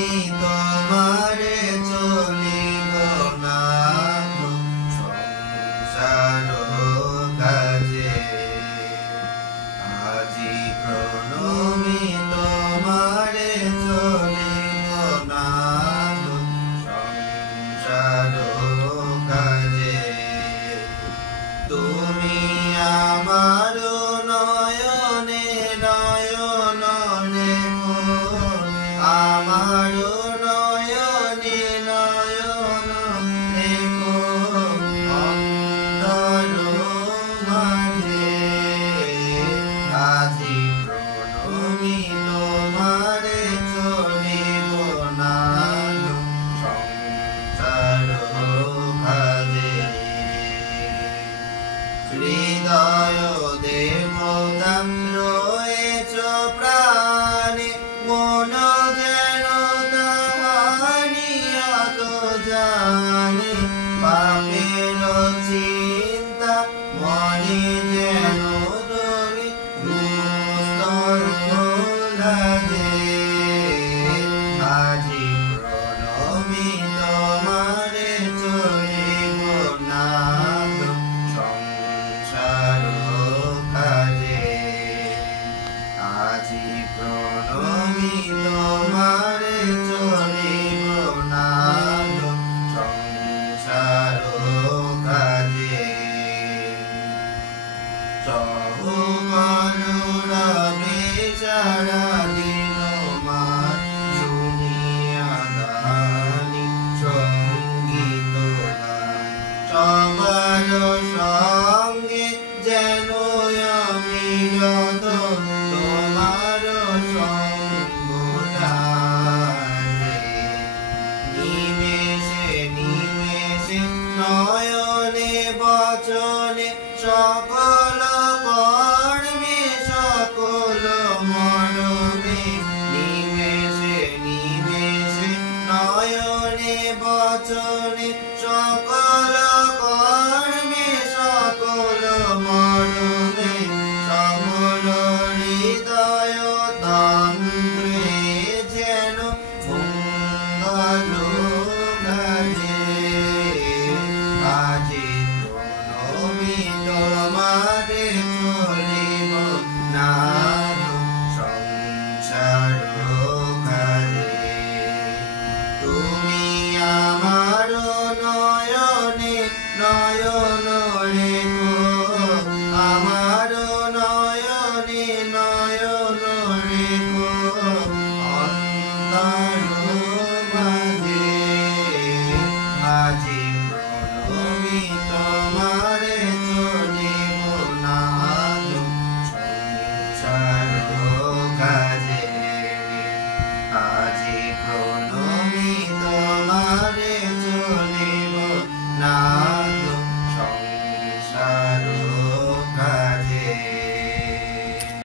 আমি তোমারে চলিব না সংসার কাজে আজি প্রণমি তোমারে চলিব না সংসার কাজে তুমি আমার নয়নে নয়ন রেখো আমার নয়নে নয়ন রেখো অন্তর মাঝে আজি প্রণমি তোমারে চলিব না সংসার কাজে হৃদয় দেবতাম রয়েছ প্রাণে মন যেন তাহানিয়াত জানে পাপের চিন্তা মনে যেন ধরে দুস্তর লাগে আজি প্রণমি তোমারে চলিব না সংসার কাজে আজি প্রণমি তোমারে চলিব না সংসার কাজে চহুকরুণ বেচারা দিন মার শুনিয়া দানি সঙ্গীত গান সবার সঙ্গে যেন আমি যত তোমার সঙ্গে নিমেষে নিমেষে নয়নে বচনে সকল কর্মে সকল মরমে নিমেষে নিমেষে নয়নে বচনে সকল কর্মে সকল মরমে সকল হৃদয় তন্ত্রে যেন মঙ্গল গাজে আজি প্রণমি তোমারে চলিব না সংসার কাজে তুমি আমার নয়নে নয়ন রেখো আমার নয়নে নয়ন রেখো অন্তর মাঝে আজি প্রণমি তোমারে চলিব না সংসার কাজে।